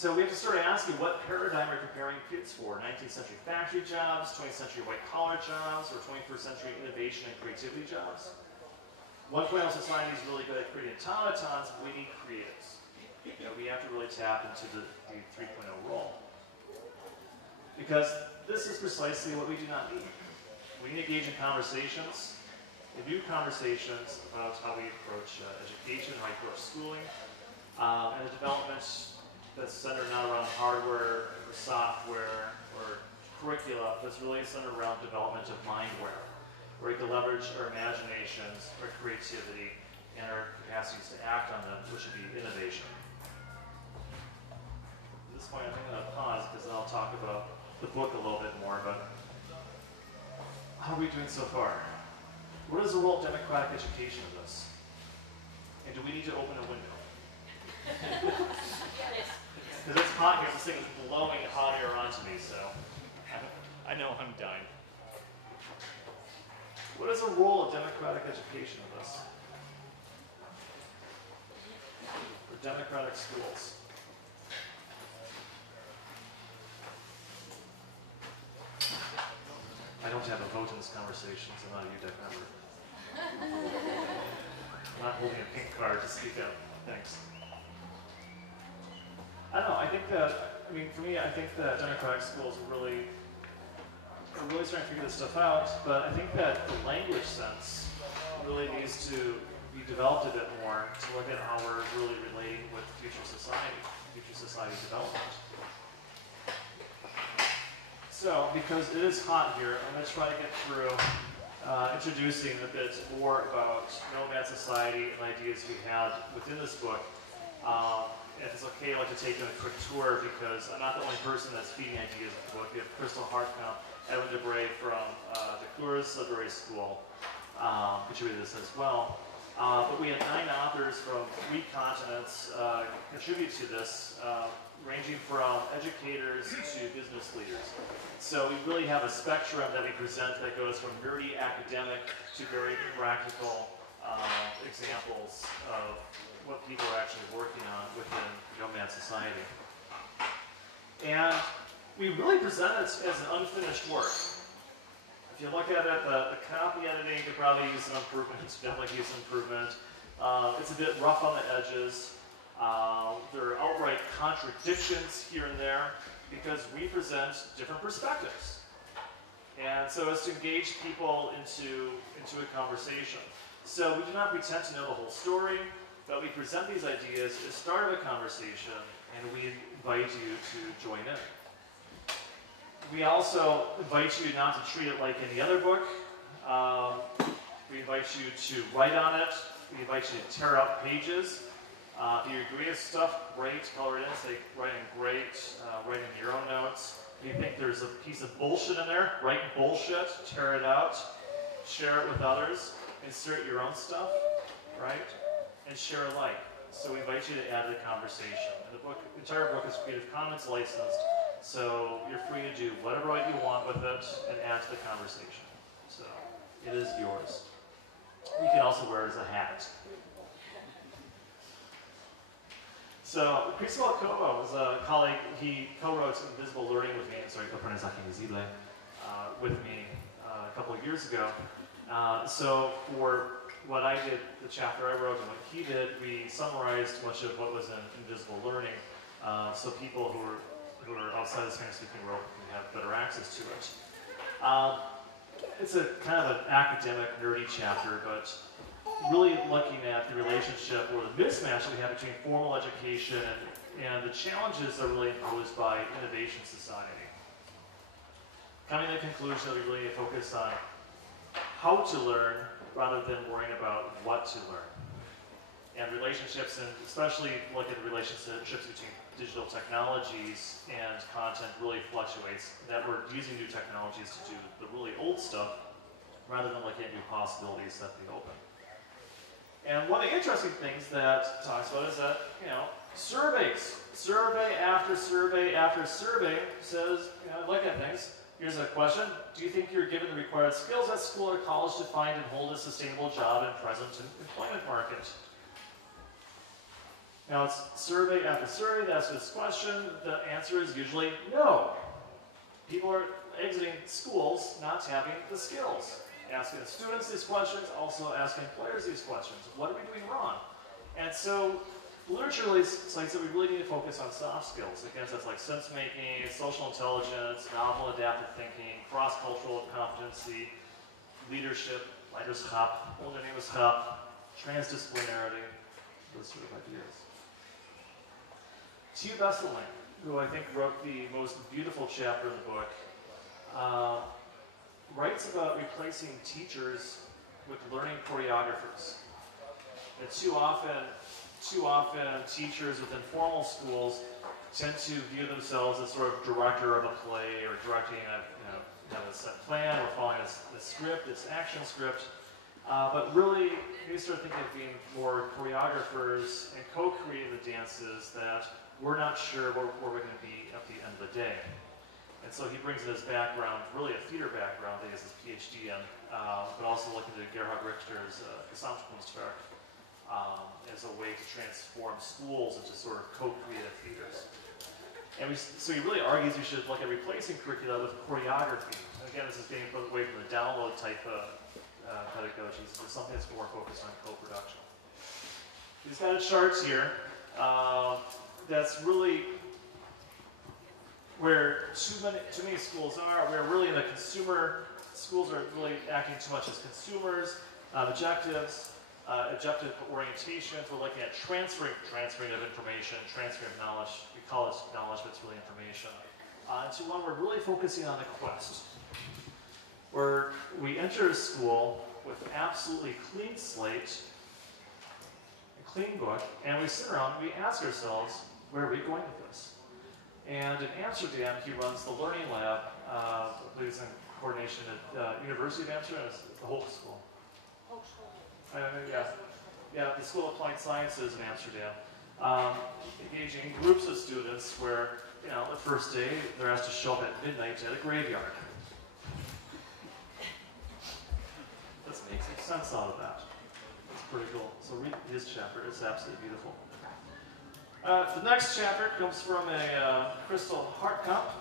So we have to start asking what paradigm are we preparing kids for? 19th century factory jobs, 20th century white-collar jobs, or 21st century innovation and creativity jobs? 1.0 society is really good at creating automatons, but we need creatives. You know, we have to really tap into the 3.0 role. Because this is precisely what we do not need. We need to engage in conversations, new conversations about how we approach education, how we approach schooling, and the development that's centered not around hardware or software or curricula, but it's really centered around development of mindware, where we can leverage our imaginations, our creativity, and our capacities to act on them, which would be innovation. At this point, I think I'm going to pause because then I'll talk about the book a little bit more, but how are we doing so far? What is the role of democratic education in this? And do we need to open a window? Because it's hot here, this thing is blowing hot air onto me, so I know I'm dying. What is the role of democratic education in this? Or democratic schools? I don't have a vote in this conversation, so I'm not a EUDEC member. I'm not holding a pink card to speak up. Thanks. I don't know, I think that, I mean, for me, I think that democratic schools are really starting to figure this stuff out, but I think that the language sense really needs to be developed a bit more to look at how we're really relating with future society development. So, because it is hot here, I'm going to try to get through introducing a bit more about nomad society and ideas we had within this book. If it's okay, I'd like to take a quick tour because I'm not the only person that's feeding ideas in the book. We have Crystal Hartkamp, Edwin DeBray from the Coors Library School contributed this as well. But we had 9 authors from 3 continents contribute to this, ranging from educators to business leaders. So we really have a spectrum that we present that goes from nerdy academic to very practical examples of what people are actually working on within nomad society. And we really present it as an unfinished work. If you look at it, the copy editing could probably use some improvement. It's definitely use some improvement. It's a bit rough on the edges. There are outright contradictions here and there because we present different perspectives. And so as to engage people into a conversation. So we do not pretend to know the whole story, but we present these ideas as start of a conversation, and we invite you to join in. We also invite you not to treat it like any other book. We invite you to write on it. We invite you to tear out pages. If you agree with stuff, great, color it in, say write in great, write in your own notes. If you think there's a piece of bullshit in there, write bullshit, tear it out, share it with others, insert your own stuff, right? And share alike. So we invite you to add to the conversation. And the entire book is Creative Commons licensed, so you're free to do whatever you want with it and add to the conversation. So it is yours. You can also wear it as a hat. So, Cristóbal Cobo was a colleague. He co-wrote Invisible Learning with me, with me a couple of years ago. So, for what I did, the chapter I wrote, and what he did, we summarized much of what was in Invisible Learning, so people who are outside the Spanish-speaking world can have better access to it. It's a kind of an academic, nerdy chapter, but really looking at the relationship or the mismatch that we have between formal education and the challenges that are really imposed by innovation society. Coming to the conclusion that we really need to focus on how to learn rather than worrying about what to learn. And relationships, and especially look at the relationships between digital technologies and content really fluctuates, that we're using new technologies to do the really old stuff rather than looking at new possibilities that they open. And one of the interesting things that it talks about is that, surveys, survey after survey after survey says, look at things. Here's a question. Do you think you're given the required skills at school or college to find and hold a sustainable job in present employment market? Now it's survey after survey that asks this question. The answer is usually no. People are exiting schools not having the skills. Asking the students these questions, also asking players these questions. What are we doing wrong? And so literature really cites that we really need to focus on soft skills. Again, that's like sense-making, social intelligence, novel adaptive thinking, cross-cultural competency, leadership, leiderschap, ondernemerschap, transdisciplinarity, those sort of ideas. T.U. Besselman, who I think wrote the most beautiful chapter in the book, writes about replacing teachers with learning choreographers. And too often teachers within formal schools tend to view themselves as sort of director of a play or directing a set plan or following a script, this action script. But really, we start thinking of being more choreographers and co-creating the dances that we're not sure where we're going to be at the end of the day. And so he brings in his background, really a theater background that he has his PhD in, but also looking to Gerhard Richter's Gesamtkunstwerk as a way to transform schools into sort of co-creative theaters. And so he really argues we should look at replacing curricula with choreography. And again, this is getting away from the download type pedagogy, so it's something that's more focused on co-production. He's got a chart here that's really where too many schools are, where really in the consumer, schools are really acting too much as consumers, objective orientations. We're looking at transferring of information, transferring of knowledge. We call this knowledge, but it's really information. To one we're really focusing on the quest, where we enter a school with an absolutely clean slate, a clean book, and we sit around and we ask ourselves, where are we going with this? And in Amsterdam, he runs the Learning Lab, I believe it's in coordination at University of Amsterdam, it's the Hogeschool. Yeah, the School of Applied Sciences in Amsterdam. Engaging groups of students where, the first day, they're asked to show up at midnight at a graveyard. Let's make some sense out of that. It's pretty cool. So read his chapter, it's absolutely beautiful. The next chapter comes from a Crystal Hartkamp,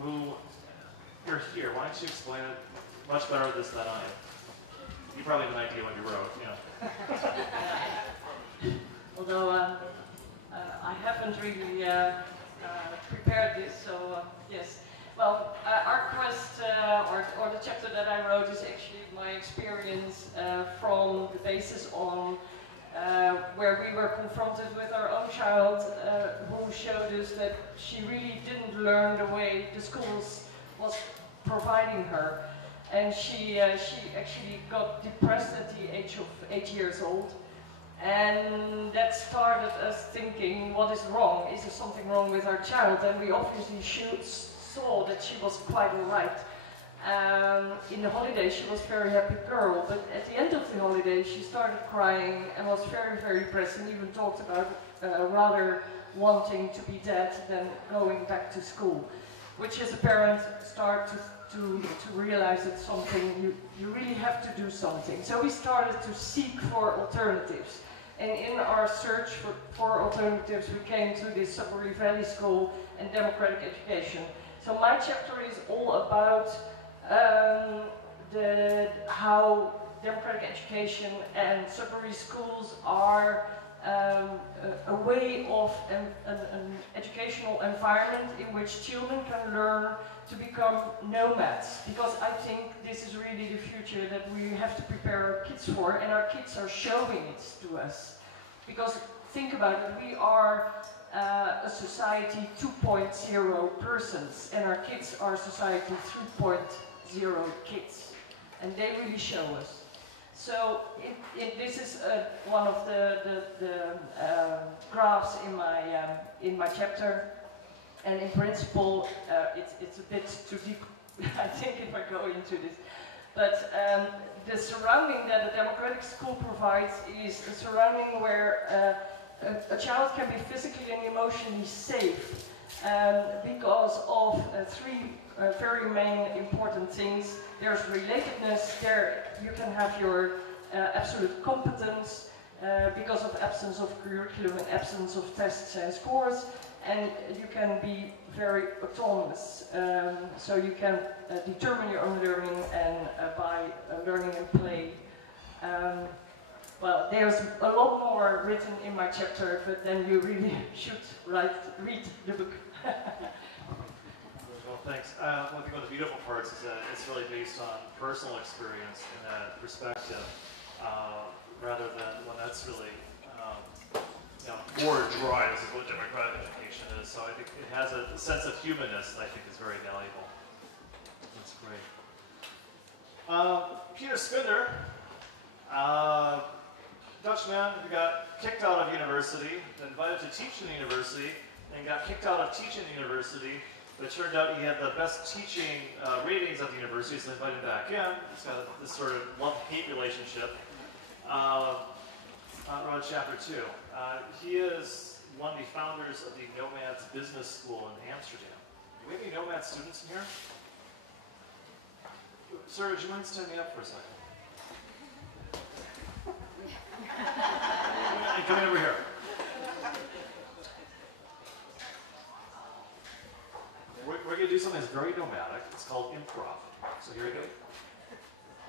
who, you're here. Why don't you explain it much better this than I am? You probably have an idea what you wrote, Although I haven't really prepared this, so yes. Well, our quest, or the chapter that I wrote, is actually my experience from the basis on where we were confronted with our own child who showed us that she really didn't learn the way the schools was providing her. And she actually got depressed at the age of 8 years old. And that started us thinking, what is wrong? Is there something wrong with our child? And we obviously saw that she was quite alright. In the holidays, she was a very happy girl, but at the end of the holidays, she started crying and was very, very depressed, and even talked about rather wanting to be dead than going back to school, which as a parent start to realize it's something you really have to do something. So we started to seek for alternatives, and in our search for alternatives, we came to this Sudbury Valley School and democratic education. So my chapter is all about how democratic education and Sudbury schools are a way of an educational environment in which children can learn to become nomads, because I think this is really the future that we have to prepare our kids for, and our kids are showing it to us. Because think about it, we are a society 2.0 persons, and our kids are society 3.0 kids, and they really show us. So this is one of the graphs in my chapter, and in principle it's a bit too deep, I think, if I go into this. But the surrounding that a democratic school provides is a surrounding where a child can be physically and emotionally safe because of three very main important things. There's relatedness, there you can have your absolute competence, because of absence of curriculum and absence of tests and scores, and you can be very autonomous. So you can determine your own learning and by learning and play. Well, there's a lot more written in my chapter, but then you really should read the book. Well, thanks. One of the beautiful parts is that it's really based on personal experience and that perspective, rather than one that's really more dry. This is what democratic education is. So I think it has a sense of humanness that I think is very valuable. That's great. Peter Spinder, Dutchman who got kicked out of university, invited to teach in the university, and got kicked out of teaching in the university. But it turned out he had the best teaching ratings of the university, so they invited him back in. He's got this sort of love-hate relationship. Around chapter 2. He is one of the founders of the Nomads Business School in Amsterdam. Do we have any Nomad students in here? Sir, would you mind standing up for a second? Come over here. We're going to do something that's very nomadic. It's called improv. So here we go.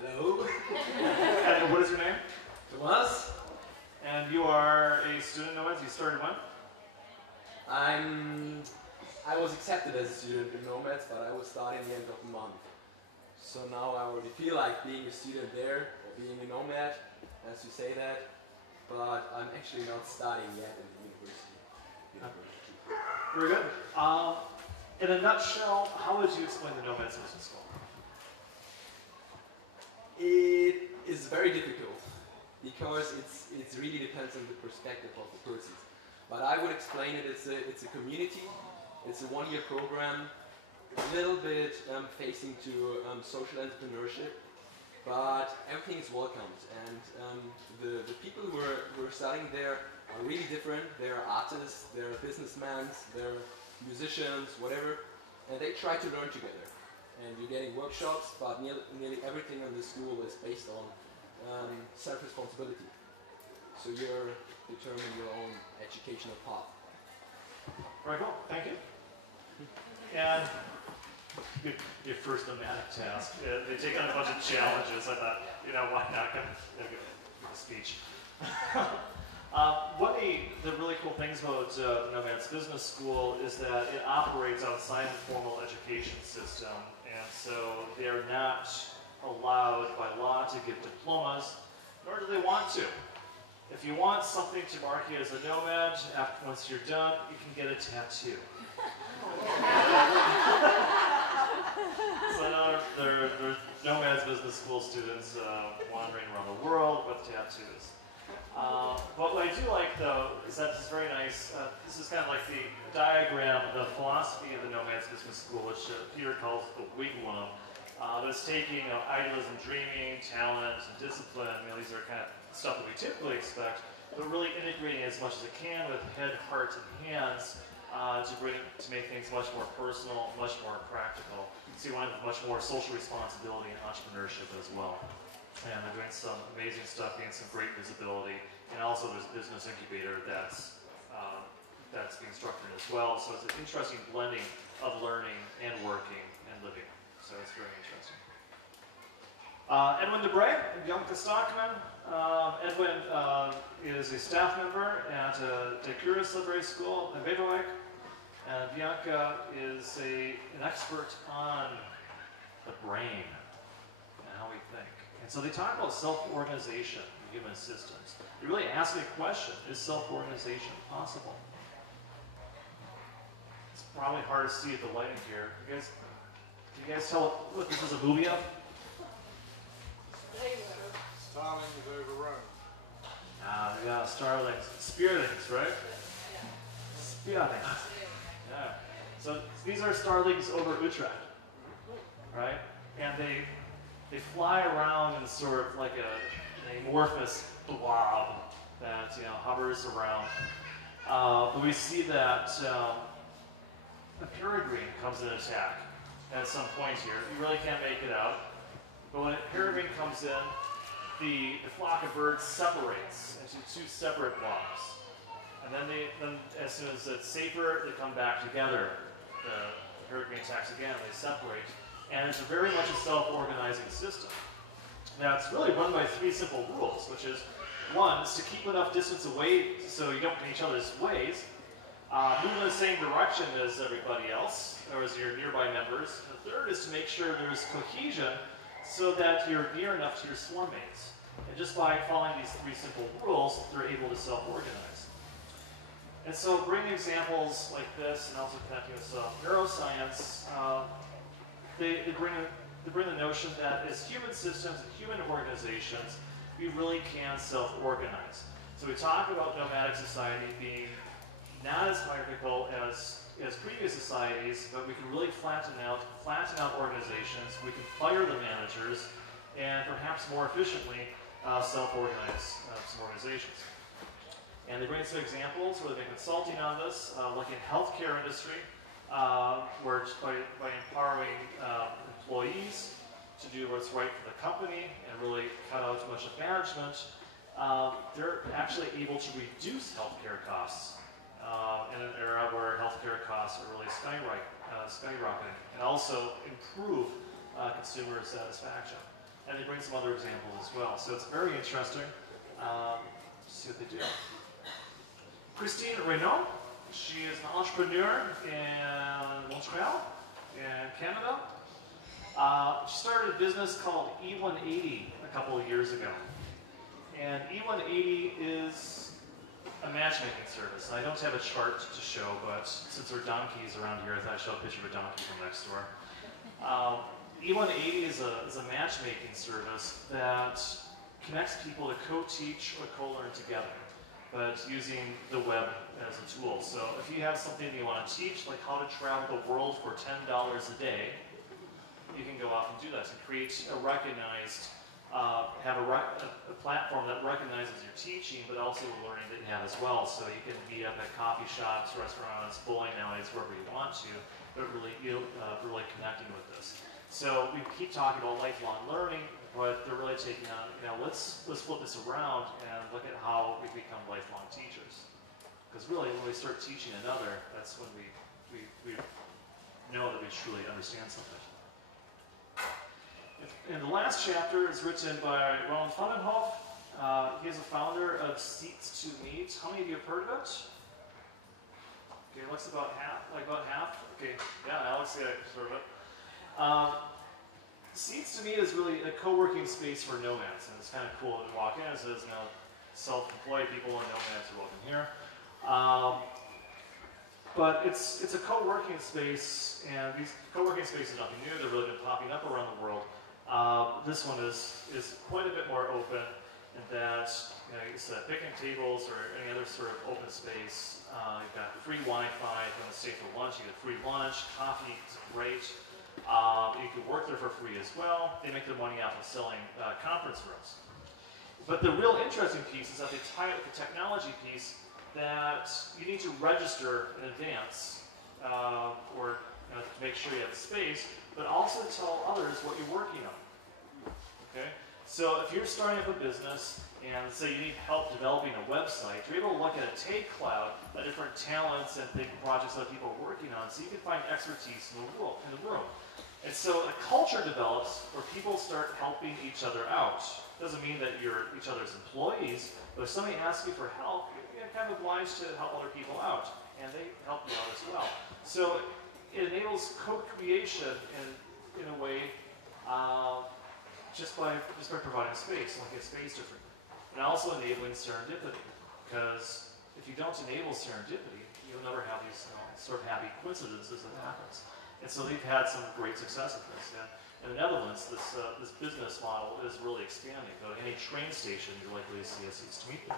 Hello. And what is your name? Thomas. And you are a student Nomads. You started when? I was accepted as a student in Nomads, but I was starting the end of the month. So now I already feel like being a student there, or being a Nomad, as you say that. But I'm actually not studying yet in the university. Very good. In a nutshell, how would you explain the Nomads Business School? It is very difficult because it really depends on the perspective of the person. But I would explain it as it's a community. It's a one-year program, a little bit facing to social entrepreneurship. But everything is welcomed, and the people who are studying there are really different. They're artists, they're businessmen, they're musicians, whatever, and they try to learn together. And you're getting workshops, but nearly everything in the school is based on self-responsibility. So you're determining your own educational path. Very cool, thank you. And your first nomadic task. They take on a bunch of challenges. I thought, why not give a speech? One of the really cool things about Nomads Business School is that it operates outside the formal education system, and so they're not allowed by law to give diplomas, nor do they want to. If you want something to mark you as a nomad, once you're done, you can get a tattoo. So now they're Nomads Business School students wandering around the world with tattoos. But what I do like, though, is that this is very nice. This is kind of like the diagram of the philosophy of the Nomads Business School, which Peter calls the wigwam. That's taking idealism, dreaming, talent, and discipline. These are kind of stuff that we typically expect, but really integrating as much as it can with head, heart, and hands to make things much more personal, much more practical. So you want to have much more social responsibility and entrepreneurship as well. And they're doing some amazing stuff, getting some great visibility, and also there's a business incubator that's being structured as well. So it's an interesting blending of learning and working and living. So it's very interesting. Edwin Debray and Bianca Stockman. Edwin is a staff member at De Curis Library School in Beverwijk. And Bianca is an expert on the brain and how we think. And so they talk about self-organization in human systems. They really ask a question, is self-organization possible? It's probably hard to see at the lighting here. Can you guys tell what this is a movie of? Starlings over Rome. Yeah, Starlings. Spearlings, right? Spearlings. Yeah. So these are starlings over Utrecht, right? And they fly around in sort of like an amorphous blob that hovers around. But we see that a peregrine comes in attack at some point here. You really can't make it out. But when a peregrine comes in, the flock of birds separates into two separate flocks. And then as soon as it's safer, they come back together. The hurricane attacks again, they separate. And it's very much a self-organizing system. Now, it's really run by three simple rules, which is, one, is to keep enough distance away so you don't get in each other's ways. Move in the same direction as everybody else, or as your nearby members. The third is to make sure there's cohesion so that you're near enough to your swarm mates. And just by following these three simple rules, they're able to self-organize. And so bringing examples like this, and also connecting with neuroscience, they bring the notion that as human systems and human organizations, we really can self-organize. So we talk about nomadic society being not as hierarchical as previous societies, but we can really flatten out organizations, we can fire the managers, and perhaps more efficiently self-organize some organizations. And they bring some examples where they've been consulting on this, like in healthcare industry, where by empowering employees to do what's right for the company and really cut out too much of management, they're actually able to reduce healthcare costs in an era where healthcare costs are really skyrocketing, and also improve consumer satisfaction. And they bring some other examples as well. So it's very interesting to see what they do. Christine Renaud, she is an entrepreneur in Montreal, in Canada. She started a business called E180 a couple of years ago. And E180 is a matchmaking service. I don't have a chart to show, but since there are donkeys around here, I thought I'd show a picture of a donkey from next door. E180 is a matchmaking service that connects people to co-teach or co-learn together, but using the web as a tool. So if you have something you want to teach, like how to travel the world for $10 a day, you can go off and do that to create a recognized, have a platform that recognizes your teaching, but also the learning that you have as well. So you can be up at coffee shops, restaurants, bowling alleys, wherever you want to, but really connecting with this. So we keep talking about lifelong learning, but they're really taking on, let's flip this around and look at how we become lifelong teachers. Because really, when we start teaching another, that's when we know that we truly understand something. And the last chapter is written by Ron Fundenhoff. He is a founder of Seats to Meet. How many of you have heard of it? Okay, looks about half. Okay, yeah, Alex, yeah, sort of it. Seats to Meet is really a co-working space for nomads, and it's kind of cool to walk in. It says, self-employed people and nomads are welcome here. But it's a co-working space, and these co-working spaces are nothing new. They've really been popping up around the world. This one is quite a bit more open in that you set picnic tables or any other sort of open space. You've got free Wi-Fi. If you want to stay for lunch, you get free lunch. Coffee is great. You can work there for free as well. They make their money off of selling conference rooms. But the real interesting piece is that they tie it with the technology piece that you need to register in advance or to make sure you have space, but also tell others what you're working on. Okay? So if you're starting up a business and say you need help developing a website, you're able to look at a take cloud of different talents and big projects that people are working on, so you can find expertise in the room. And so a culture develops where people start helping each other out. Doesn't mean that you're each other's employees, but if somebody asks you for help, you're kind of obliged to help other people out, and they help you out as well. So it enables co-creation in a way just by providing space, looking at space differently. And also enabling serendipity, because if you don't enable serendipity, you'll never have these sort of happy coincidences that happens. And so they've had some great success with this. And in the Netherlands, this business model is really expanding. Go to any train station, you're likely to see a Seats to Meet there.